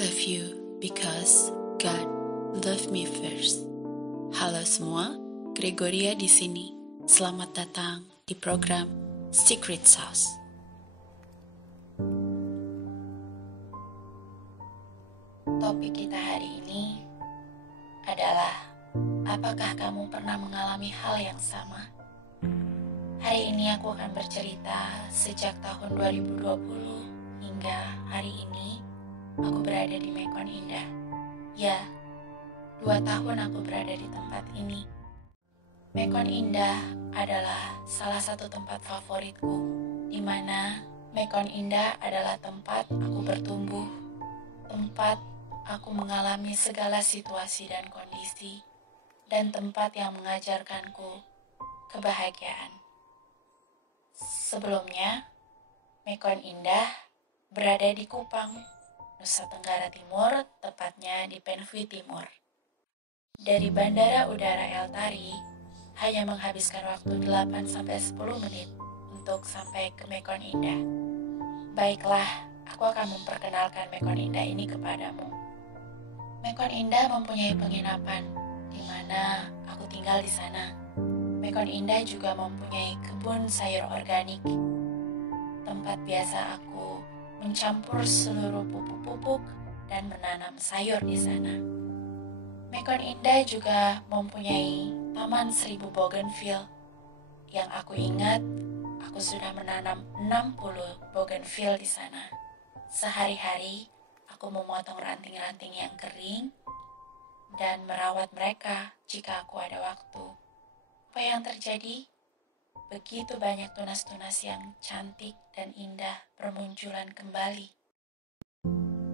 love you because God loved me first. Halo semua, Gregoria di sini. Selamat datang di program Secret Sauce. Topik kita hari ini adalah, apakah kamu pernah mengalami hal yang sama? Hari ini aku akan bercerita sejak tahun 2020 hingga hari ini aku berada di Mekon Indah. Ya, 2 tahun aku berada di tempat ini. Mekon Indah adalah salah satu tempat favoritku, di mana Mekon Indah adalah tempat aku bertumbuh, tempat aku mengalami segala situasi dan kondisi, dan tempat yang mengajarkanku kebahagiaan. Sebelumnya, Mekon Indah berada di Kupang, Nusa Tenggara Timur, tepatnya di Penhui Timur. Dari Bandara Udara El Tari, hanya menghabiskan waktu 8-10 menit untuk sampai ke Mekon Indah. Baiklah, aku akan memperkenalkan Mekon Indah ini kepadamu. Mekon Indah mempunyai penginapan, di mana aku tinggal di sana. Mekon Indah juga mempunyai kebun sayur organik, tempat biasa aku mencampur seluruh pupuk-pupuk dan menanam sayur di sana. Mekon Indah juga mempunyai Taman 1000 Bougainville, yang aku ingat aku sudah menanam 60 bougainville di sana. Sehari-hari aku memotong ranting-ranting yang kering dan merawat mereka jika aku ada waktu. Apa yang terjadi? Begitu banyak tunas-tunas yang cantik dan indah bermunculan kembali.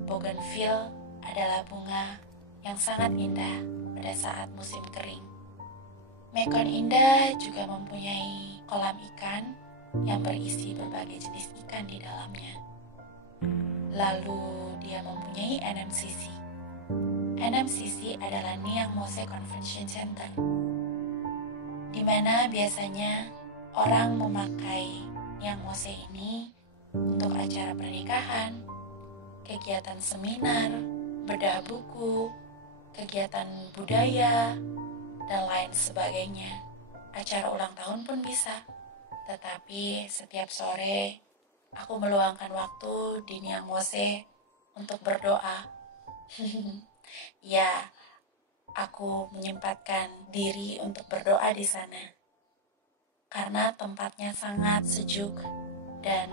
Bougainville adalah bunga yang sangat indah pada saat musim kering. Mekon Indah juga mempunyai kolam ikan yang berisi berbagai jenis ikan di dalamnya. Lalu dia mempunyai NMCC. NMCC adalah Niang Mose Convention Center, di mana biasanya orang memakai Niang Mose ini untuk acara pernikahan, kegiatan seminar, bedah buku, kegiatan budaya, dan lain sebagainya. Acara ulang tahun pun bisa. Tetapi setiap sore aku meluangkan waktu di Niang Mose untuk berdoa. Ya, aku menyempatkan diri untuk berdoa di sana karena tempatnya sangat sejuk dan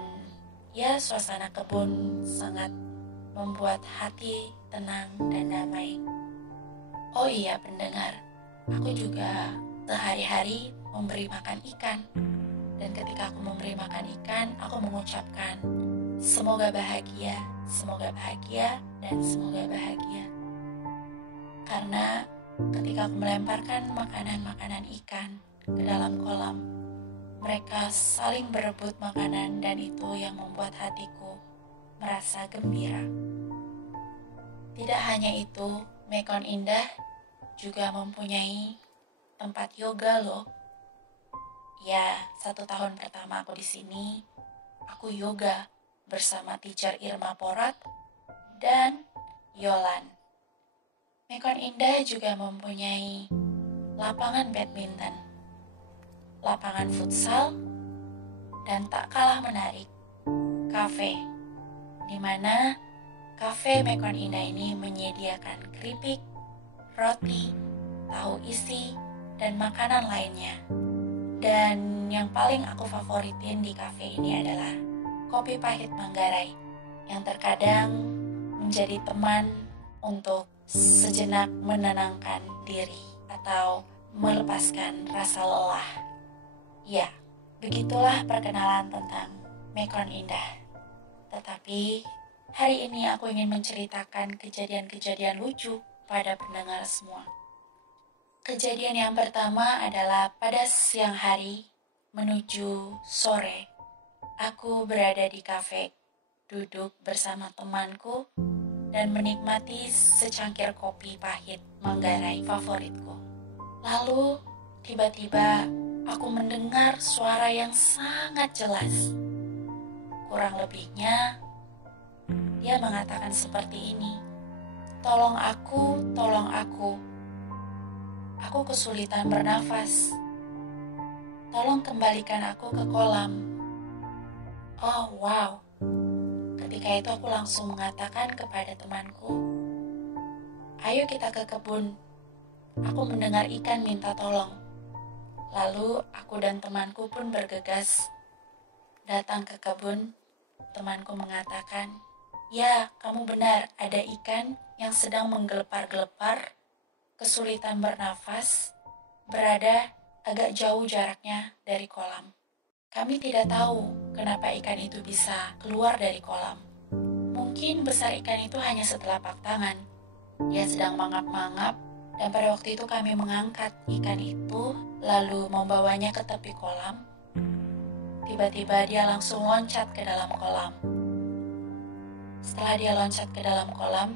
ya, suasana kebun sangat membuat hati tenang dan damai. Oh iya pendengar, aku juga sehari-hari memberi makan ikan. Dan ketika aku memberi makan ikan, aku mengucapkan semoga bahagia, dan semoga bahagia. Karena ketika aku melemparkan makanan-makanan ikan ke dalam kolam, mereka saling berebut makanan dan itu yang membuat hatiku merasa gembira. Tidak hanya itu, Mekon Indah juga mempunyai tempat yoga loh. Ya, 1 tahun pertama aku di sini, aku yoga bersama teacher Irma Porat dan Yolan. Mekon Indah juga mempunyai lapangan badminton, lapangan futsal, dan tak kalah menarik, kafe, di mana kafe Mekon Indah ini menyediakan keripik, roti, tahu isi, dan makanan lainnya. Dan yang paling aku favoritin di kafe ini adalah kopi pahit Manggarai, yang terkadang menjadi teman untuk sejenak menenangkan diri atau melepaskan rasa lelah. Ya, begitulah perkenalan tentang Mekon Indah. Tetapi hari ini aku ingin menceritakan kejadian-kejadian lucu pada pendengar semua. Kejadian yang pertama adalah pada siang hari menuju sore. Aku berada di kafe, duduk bersama temanku dan menikmati secangkir kopi pahit Manggarai favoritku. Lalu tiba-tiba aku mendengar suara yang sangat jelas. Kurang lebihnya dia mengatakan seperti ini, Tolong aku, tolong aku. Aku kesulitan bernafas. Tolong kembalikan aku ke kolam. Oh, wow. Ketika itu aku langsung mengatakan kepada temanku, ayo kita ke kebun. Aku mendengar ikan minta tolong. Lalu aku dan temanku pun bergegas datang ke kebun. Temanku mengatakan, ya, kamu benar, ada ikan yang sedang menggelepar-gelepar, kesulitan bernafas, berada agak jauh jaraknya dari kolam. Kami tidak tahu kenapa ikan itu bisa keluar dari kolam. Mungkin besar ikan itu hanya setelapak tangan. Dia sedang mangap-mangap, dan pada waktu itu kami mengangkat ikan itu, lalu membawanya ke tepi kolam. Tiba-tiba dia langsung loncat ke dalam kolam. Setelah dia loncat ke dalam kolam,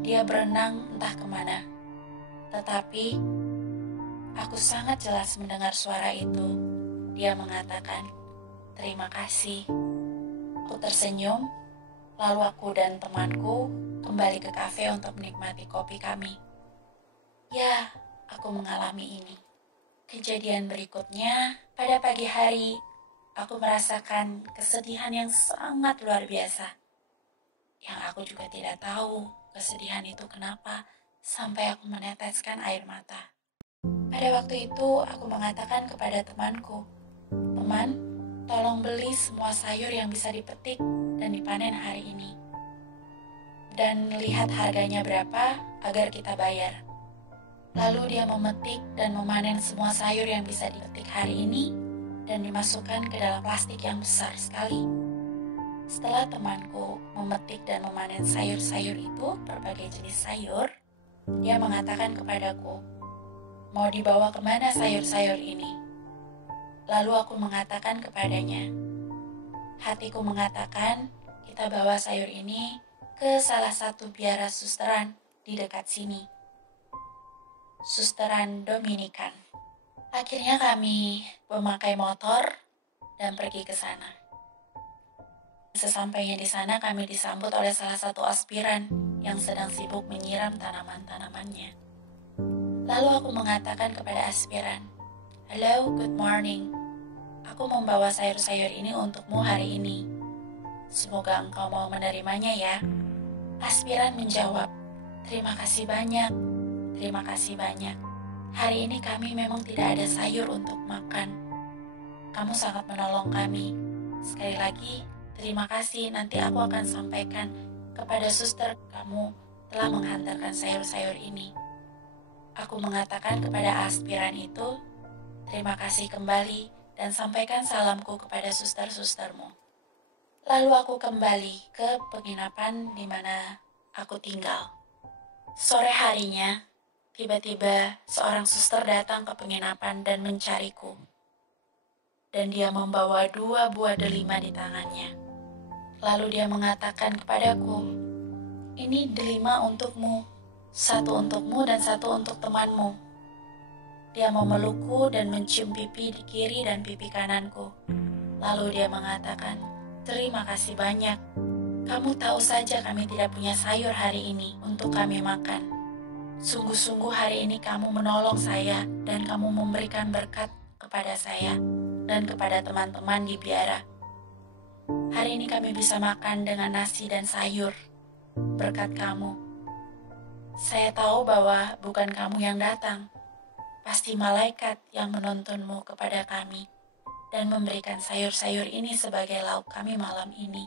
dia berenang entah kemana. Tetapi, aku sangat jelas mendengar suara itu. Dia mengatakan, terima kasih. Aku tersenyum, lalu aku dan temanku kembali ke kafe untuk menikmati kopi kami. Ya, aku mengalami ini. Kejadian berikutnya, pada pagi hari, aku merasakan kesedihan yang sangat luar biasa. Yang aku juga tidak tahu kesedihan itu kenapa sampai aku meneteskan air mata. Pada waktu itu, aku mengatakan kepada temanku, teman, tolong beli semua sayur yang bisa dipetik dan dipanen hari ini. Dan lihat harganya berapa agar kita bayar. Lalu dia memetik dan memanen semua sayur yang bisa dipetik hari ini dan dimasukkan ke dalam plastik yang besar sekali. Setelah temanku memetik dan memanen sayur-sayur itu, berbagai jenis sayur, dia mengatakan kepadaku, mau dibawa kemana sayur-sayur ini? Lalu aku mengatakan kepadanya, hatiku mengatakan kita bawa sayur ini ke salah satu biara susteran di dekat sini. Susteran Dominikan. Akhirnya kami memakai motor dan pergi ke sana. Sesampainya di sana kami disambut oleh salah satu aspiran yang sedang sibuk menyiram tanaman-tanamannya. Lalu aku mengatakan kepada aspiran, "Hello, good morning. Aku membawa sayur-sayur ini untukmu hari ini. Semoga engkau mau menerimanya ya." Aspiran menjawab, "Terima kasih banyak, terima kasih banyak. Hari ini kami memang tidak ada sayur untuk makan. Kamu sangat menolong kami. Sekali lagi, terima kasih. Nanti aku akan sampaikan kepada suster kamu telah menghantarkan sayur-sayur ini." Aku mengatakan kepada aspiran itu, "Terima kasih kembali dan sampaikan salamku kepada suster-sustermu." Lalu aku kembali ke penginapan di mana aku tinggal. Sore harinya, tiba-tiba seorang suster datang ke penginapan dan mencariku. Dan dia membawa 2 buah delima di tangannya. Lalu dia mengatakan kepadaku, "Ini delima untukmu, 1 untukmu dan 1 untuk temanmu." Dia memelukku dan mencium pipi di kiri dan pipi kananku. Lalu dia mengatakan, "Terima kasih banyak. Kamu tahu saja kami tidak punya sayur hari ini untuk kami makan. Sungguh-sungguh hari ini kamu menolong saya dan kamu memberikan berkat kepada saya dan kepada teman-teman di biara. Hari ini kami bisa makan dengan nasi dan sayur berkat kamu. Saya tahu bahwa bukan kamu yang datang, pasti malaikat yang menuntunmu kepada kami dan memberikan sayur-sayur ini sebagai lauk kami malam ini.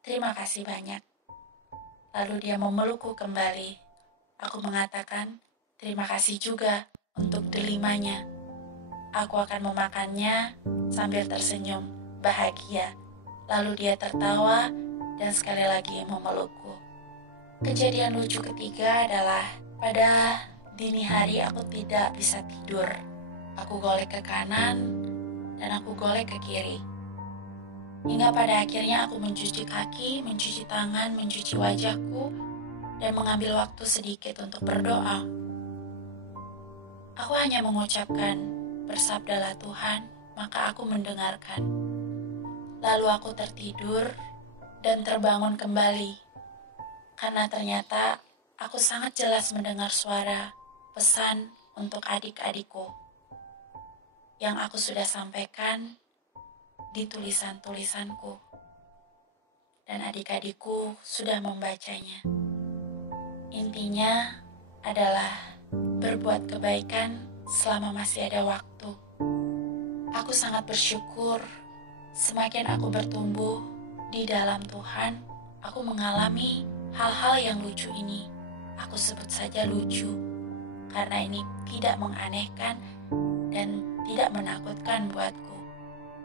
Terima kasih banyak." Lalu dia memelukku kembali. Aku mengatakan, "Terima kasih juga untuk delimanya." Aku akan memakannya sambil tersenyum, bahagia. Lalu dia tertawa dan sekali lagi memelukku. Kejadian lucu ketiga adalah pada dini hari aku tidak bisa tidur. Aku golek ke kanan dan aku golek ke kiri. Hingga pada akhirnya aku mencuci kaki, mencuci tangan, mencuci wajahku, dan mengambil waktu sedikit untuk berdoa. Aku hanya mengucapkan, "Bersabdalah Tuhan," maka aku mendengarkan. Lalu aku tertidur dan terbangun kembali, karena ternyata aku sangat jelas mendengar suara pesan untuk adik-adikku yang aku sudah sampaikan di tulisan-tulisanku. Dan adik-adikku sudah membacanya. Intinya adalah berbuat kebaikan selama masih ada waktu. Aku sangat bersyukur semakin aku bertumbuh di dalam Tuhan, aku mengalami hal-hal yang lucu ini. Aku sebut saja lucu, karena ini tidak menganehkan dan tidak menakutkan buatku.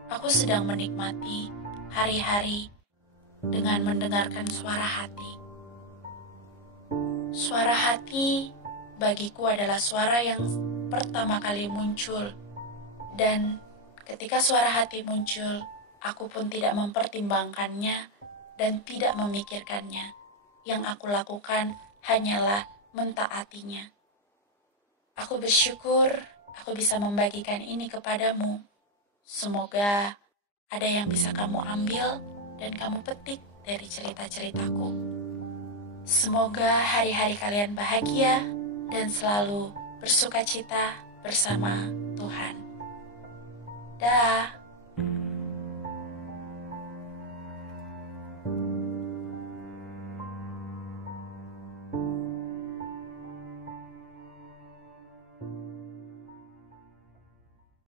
Aku sedang menikmati hari-hari dengan mendengarkan suara hati. Suara hati bagiku adalah suara yang pertama kali muncul. Dan ketika suara hati muncul, aku pun tidak mempertimbangkannya dan tidak memikirkannya. Yang aku lakukan hanyalah mentaatinya. Aku bersyukur aku bisa membagikan ini kepadamu. Semoga ada yang bisa kamu ambil dan kamu petik dari cerita-ceritaku. Semoga hari-hari kalian bahagia dan selalu bersukacita bersama Tuhan. Dah.